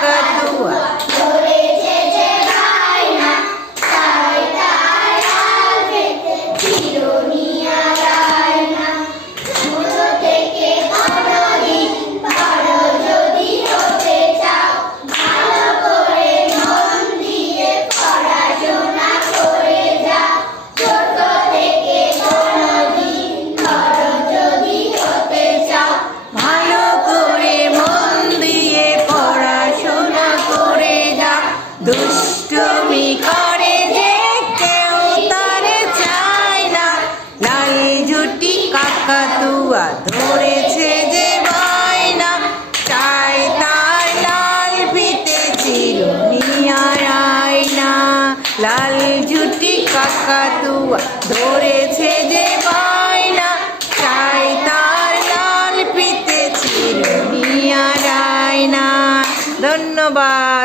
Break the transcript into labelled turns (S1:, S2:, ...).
S1: perdoa. দুষ্টমি করে যে কেউ তারে চায় না। লাল জুটি কাকাতুয়া ধরেছে যে বায়না। চাই তার লাল পিতে ছিল না লাল জুটি কাকাতুয়া ধরেছে যে বায়না। চাই তার লাল পিতে ছিল নিয়ারায়না ধন্যবাদ।